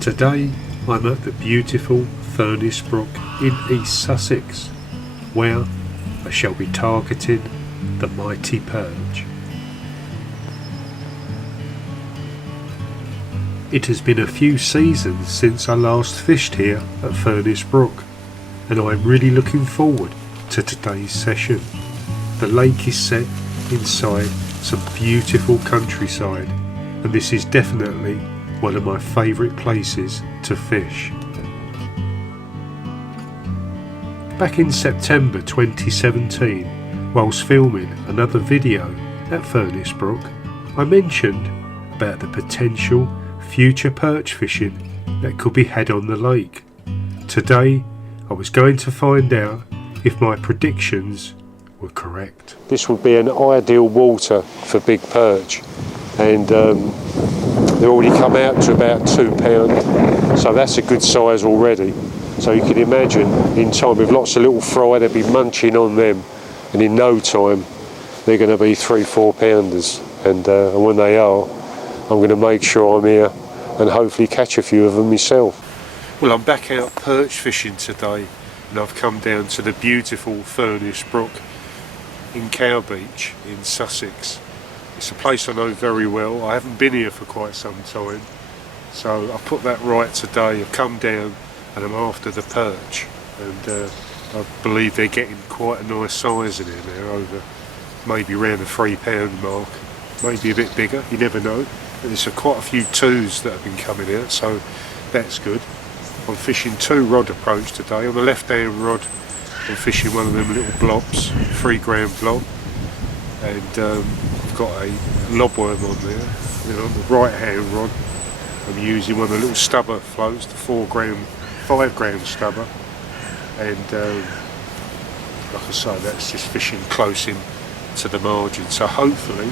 Today I'm at the beautiful Furnace Brook in East Sussex, where I shall be targeting the mighty perch. It has been a few seasons since I last fished here at Furnace Brook, and I'm really looking forward to today's session. The lake is set inside some beautiful countryside, and this is definitely one of my favourite places to fish. Back in September 2017, whilst filming another video at Furnace Brook, I mentioned about the potential future perch fishing that could be had on the lake. Today I was going to find out if my predictions were correct. This would be an ideal water for big perch, and they've already come out to about £2, so that's a good size already. So you can imagine in time, with lots of little fry, they'll be munching on them, and in no time they're going to be 3-4 pounders, and when they are, I'm going to make sure I'm here and hopefully catch a few of them myself. Well, I'm back out perch fishing today, and I've come down to the beautiful Furnace Brook in Cow Beach in Sussex. It's a place I know very well. I haven't been here for quite some time, so I put that right today. I've come down and I'm after the perch, and I believe they're getting quite a nice size in here now, over maybe around the £3 mark, maybe a bit bigger, you never know. But there's quite a few twos that have been coming out, so that's good. I'm fishing 2-rod approach today. On the left hand rod I'm fishing one of them little blobs, 3-gram blob, and I've got a lobworm on there. Then on the right hand rod I'm using one of the little stubba floats, the 5-gram stubba, and like I say, that's just fishing close in to the margin. So hopefully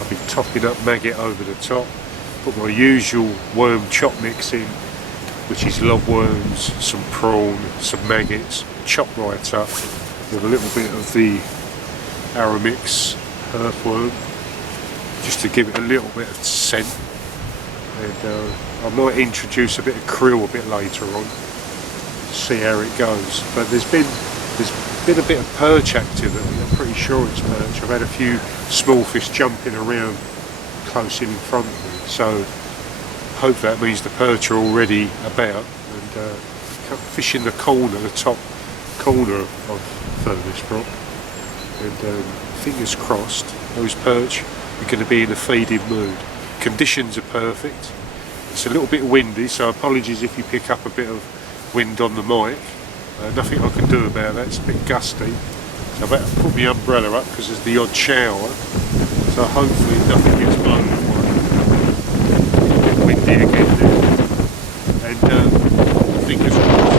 I've been topping up maggot over the top, put my usual worm chop mix in, which is lobworms, some prawn, some maggots, chopped right up with a little bit of the Aramix earthworm, just to give it a little bit of scent. And I might introduce a bit of krill a bit later on, see how it goes. But there's been a bit of perch activity. I'm pretty sure it's perch. I've had a few small fish jumping around close in front of me, so hopefully that means the perch are already about. And fishing the top corner of Furnace Brook, and fingers crossed those perch are going to be in a feeding mood. Conditions are perfect. It's a little bit windy, so apologies if you pick up a bit of wind on the mic. Nothing I can do about that. It's a bit gusty, so I better put my umbrella up because there's the odd shower, so hopefully nothing gets blown away. A bit windy again there, and fingers crossed.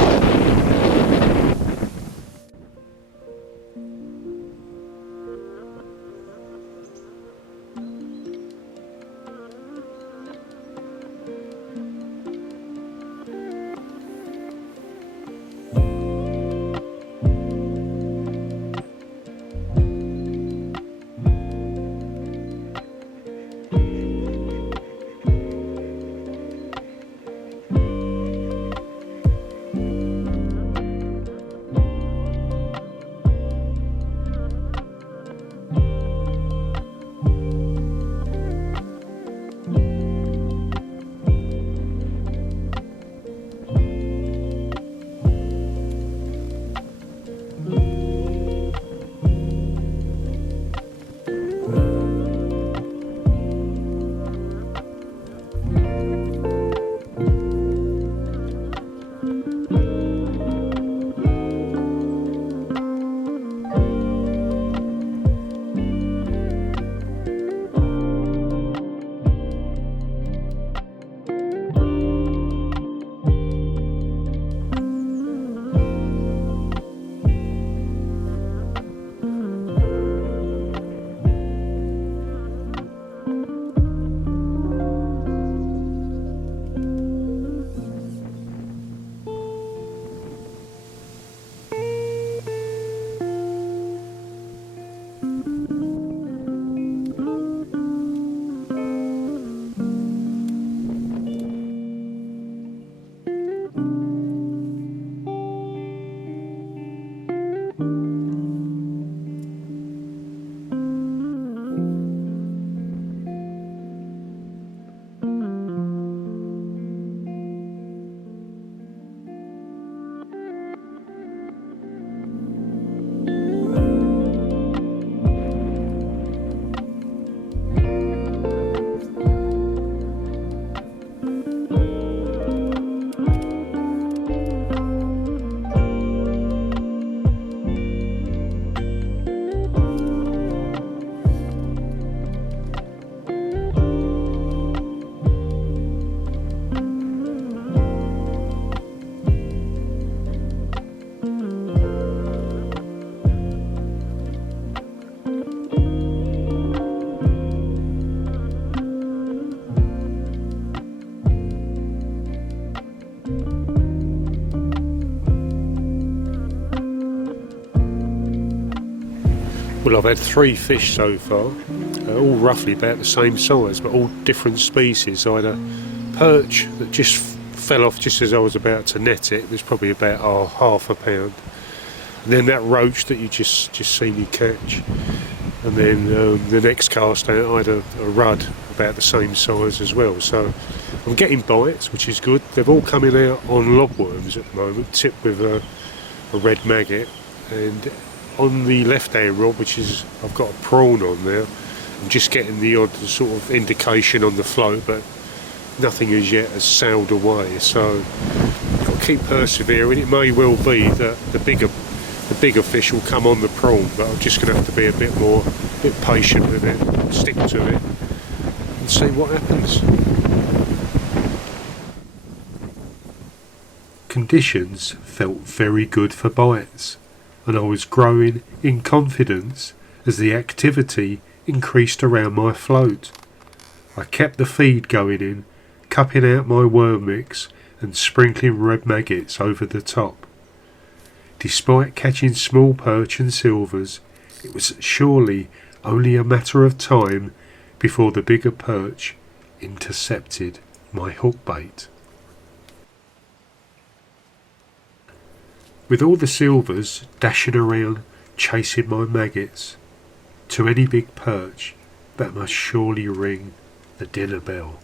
Well, I've had 3 fish so far, all roughly about the same size, but all different species. I had a perch that just fell off just as I was about to net it. It was probably about half a pound. And then that roach that you just seen me catch. And then the next cast out I had a rudd about the same size as well. So I'm getting bites, which is good. They're all coming out on lobworms at the moment, tipped with a red maggot. And on the left hand rod, which is, I've got a prawn on there, I'm just getting the odd sort of indication on the float, but nothing as yet has sailed away. So I've got to keep persevering. It may well be that the bigger fish will come on the prawn, but I'm just going to have to be a bit patient with it, stick to it, and see what happens. Conditions felt very good for bites, and I was growing in confidence as the activity increased around my float. I kept the feed going in, cupping out my worm mix and sprinkling red maggots over the top. Despite catching small perch and silvers, it was surely only a matter of time before the bigger perch intercepted my hook bait. With all the silvers dashing around chasing my maggots, to any big perch that must surely ring the dinner bell.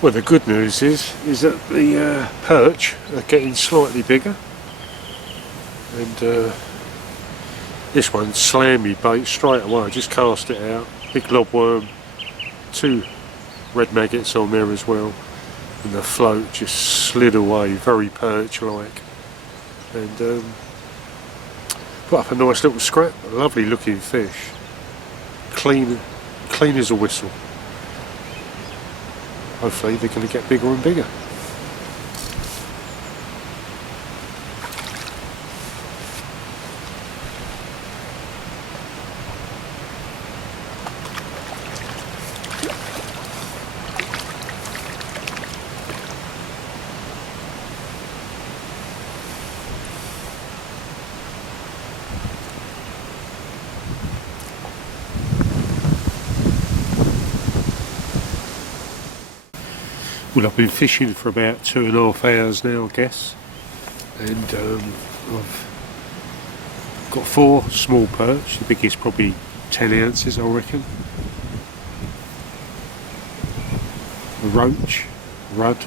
Well, the good news is that the perch are getting slightly bigger, and this one slammed me bait straight away. I just cast it out, big lobworm, 2 red maggots on there as well, and the float just slid away, very perch-like. And put up a nice little scrap, a lovely looking fish, clean as a whistle. Hopefully they're going to get bigger and bigger. Well, I've been fishing for about 2.5 hours now, I guess, and I've got 4 small perch, the biggest probably 10 ounces I reckon, a roach, rudd,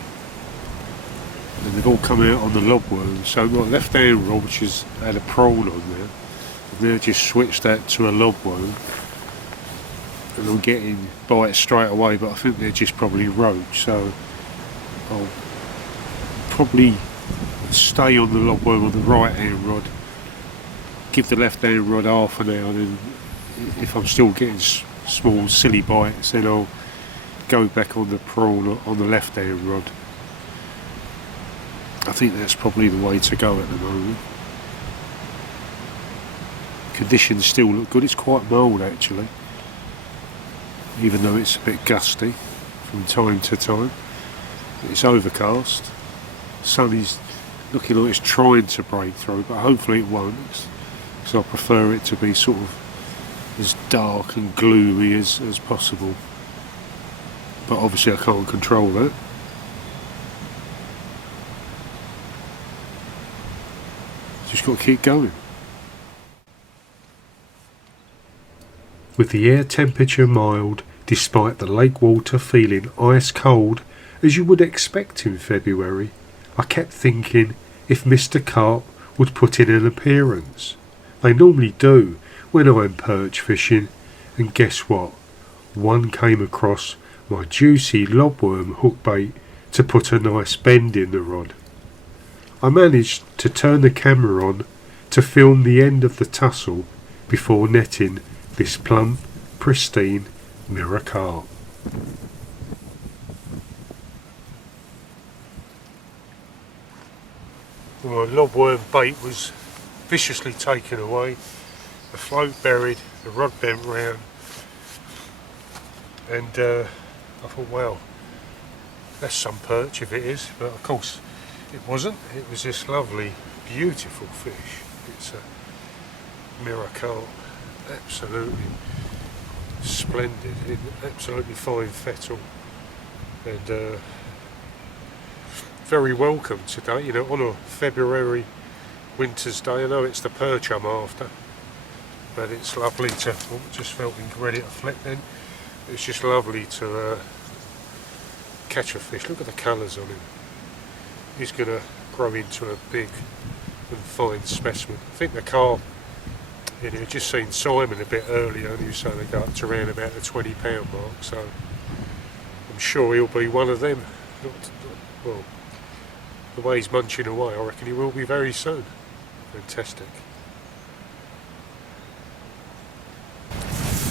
and they've all come out on the lobworm. So my left hand rod, which has had a prawn on there, I've now just switched that to a lobworm, and I'm getting bites straight away, but I think they're just probably roach. So I'll probably stay on the lobworm on the right hand rod, give the left hand rod half an hour, and if I'm still getting small silly bites, then I'll go back on the prawn on the left hand rod. I think that's probably the way to go at the moment. Conditions still look good. It's quite mild actually, even though it's a bit gusty from time to time. It's overcast. Sun is looking like it's trying to break through, but hopefully it won't, because I prefer it to be sort of as dark and gloomy as possible. But obviously I can't control that. Just got to keep going. With the air temperature mild, despite the lake water feeling ice cold, as you would expect in February, I kept thinking if Mr. Carp would put in an appearance. They normally do when I'm perch fishing, and guess what? One came across my juicy lobworm hook bait to put a nice bend in the rod. I managed to turn the camera on to film the end of the tussle before netting this plump, pristine mirror carp. Well, my lobworm bait was viciously taken away, the float buried, the rod bent round, and I thought, well, that's some perch if it is, but of course it wasn't. It was this lovely, beautiful fish. It's a mirror carp. absolutely splendid, in absolutely fine fettle, and very welcome today, you know, on a February winter's day. I know it's the perch I'm after, but it's lovely to, oh, just felt ready to flick then. It's just lovely to catch a fish. Look at the colours on him. He's going to grow into a big and fine specimen. I think the carp, you know, just seen Simon a bit earlier and he was saying they go up to around about the £20 mark, so I'm sure he'll be one of them. Well, the way he's munching away, I reckon he will be very soon. Fantastic.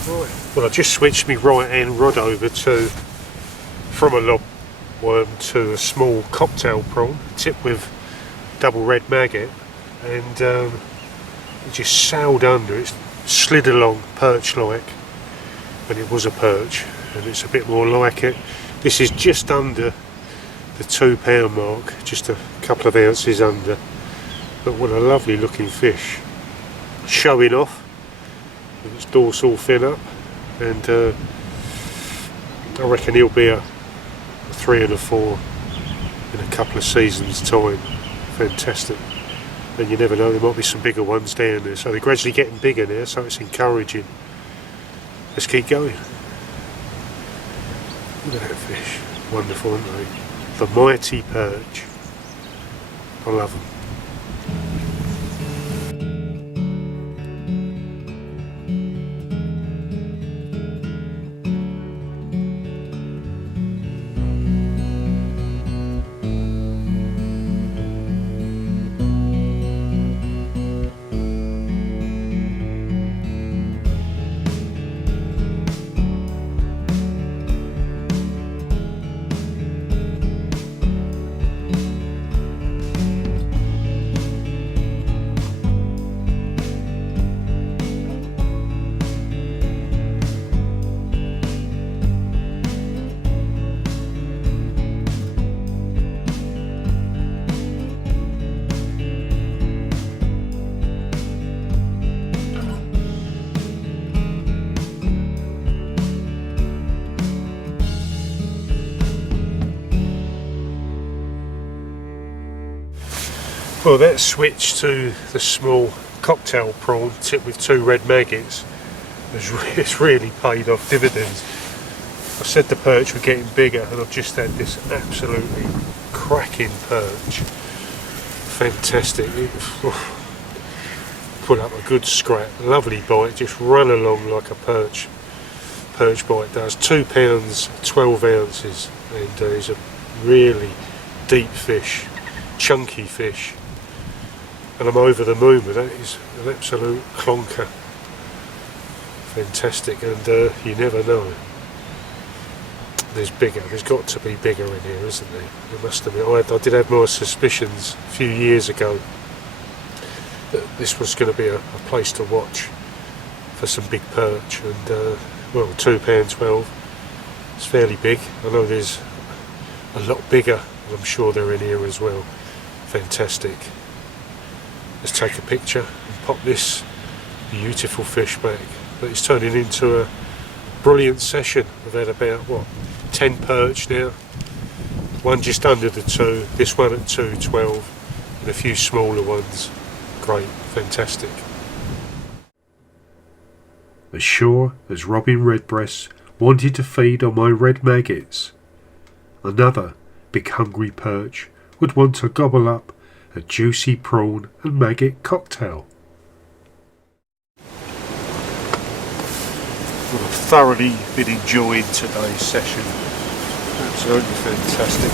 Right, well, I just switched my right hand rod over to, from a lobworm to a small cocktail prawn, tipped with double red maggot, and it just sailed under. It slid along perch-like, and it was a perch, and it's a bit more like it. This is just under the £2 mark, just a couple of ounces under, but what a lovely looking fish, showing off with its dorsal fin up, and I reckon he'll be a 3 and a 4 in a couple of seasons time. Fantastic. And you never know, there might be some bigger ones down there, so they're gradually getting bigger now, so it's encouraging. Let's keep going. Look at that fish, wonderful, aren't they? The mighty perch. I love them. Well, that switch to the small cocktail prawn tipped with 2 red maggots it's really paid off dividends. I said the perch were getting bigger, and I've just had this absolutely cracking perch. Fantastic. Put up a good scrap, lovely bite, just run along like a perch bite does. £2, 12 ounces, and he's a really deep fish, chunky fish. And I'm over the moon with that. He's an absolute clonker. Fantastic, and you never know. There's bigger, there's got to be bigger in here, isn't there? I must admit, I did have my suspicions a few years ago that this was going to be a place to watch for some big perch, and well, £2.12, it's fairly big. I know there's a lot bigger, and I'm sure they're in here as well. Fantastic. Let's take a picture and pop this beautiful fish back. But it's turning into a brilliant session. We've had about, what, 10 perch now. One just under the 2, this one at 2.12, and a few smaller ones. Great, fantastic. As sure as robin redbreasts wanted to feed on my red maggots, another big hungry perch would want to gobble up a juicy prawn and maggot cocktail. Well, I've thoroughly been enjoying today's session. Absolutely fantastic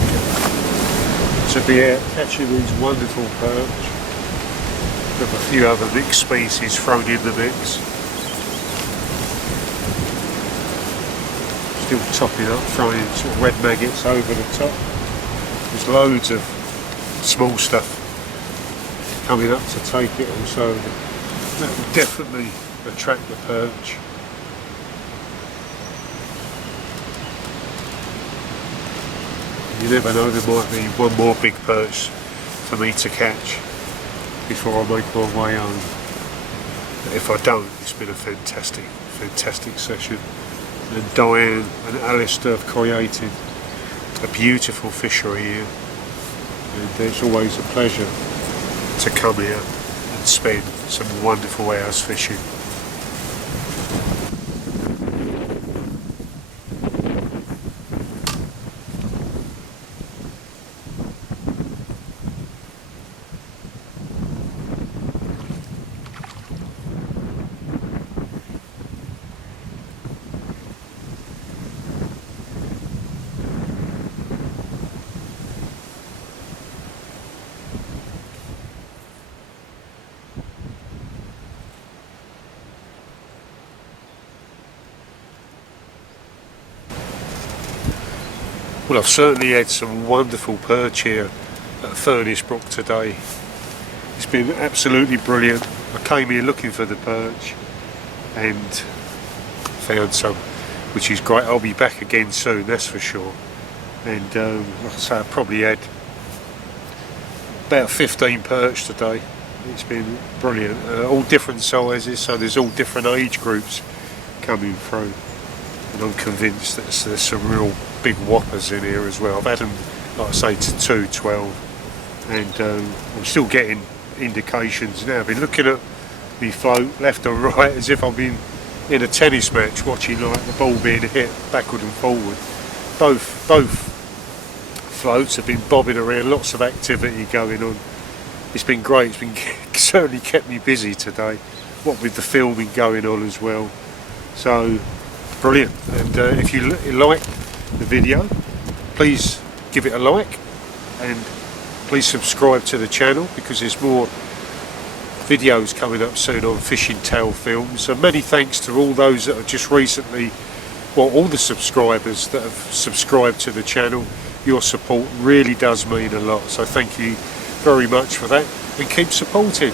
to be out catching these wonderful perch with a few other mixed species thrown in the mix. Still topping up, throwing sort of red maggots over the top. There's loads of small stuff coming up to take it on, so that will definitely attract the perch. You never know, there might be one more big perch for me to catch before I make my way home. if I don't, it's been a fantastic session. And Diane and Alistair have created a beautiful fishery here, and it's always a pleasure to come here and spend some wonderful hours fishing. Well, I've certainly had some wonderful perch here at Furnace Brook today. It's been absolutely brilliant. I came here looking for the perch and found some, which is great. I'll be back again soon, that's for sure. And like I say, I probably had about 15 perch today. It's been brilliant. All different sizes, so there's all different age groups coming through. And I'm convinced that there's some real big whoppers in here as well. I've had them, like I say, to 212, and I'm still getting indications now. I've been looking at the float left and right as if I've been in a tennis match, watching like the ball being hit backward and forward. Both floats have been bobbing around, lots of activity going on. It's been great. It's been certainly kept me busy today, what with the filming going on as well. So brilliant. And if you like the video, please give it a like, and please subscribe to the channel, because there's more videos coming up soon on fishing tail films. So many thanks to all those that have just recently, well, all the subscribers that have subscribed to the channel. Your support really does mean a lot, so thank you very much for that, and keep supporting.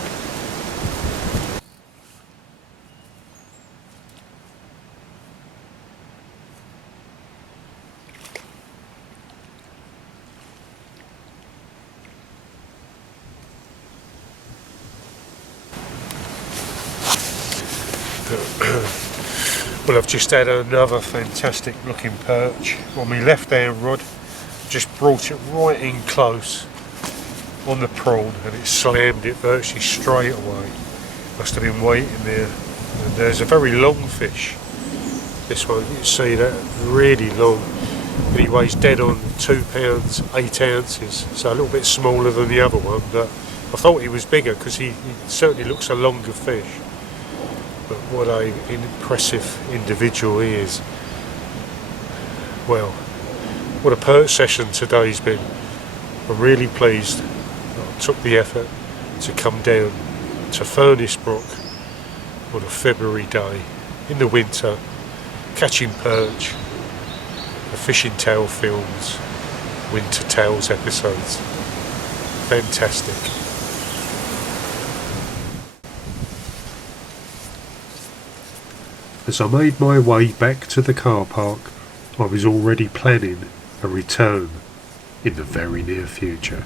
Well, I've just had another fantastic looking perch on my left hand rod. Just brought it right in close on the prawn, and it slammed it virtually straight away. Must have been waiting there. And there's a very long fish, this one. You can see that, really long. And he weighs dead on 2 pounds 8 ounces, so a little bit smaller than the other one, but I thought he was bigger because he certainly looks a longer fish. But what an impressive individual he is. Well, what a perch session today's been. I'm really pleased that I took the effort to come down to Furnace Brook on a February day in the winter, catching perch, the Fishing Tail Films Winter Tales episodes. Fantastic. As I made my way back to the car park, I was already planning a return in the very near future.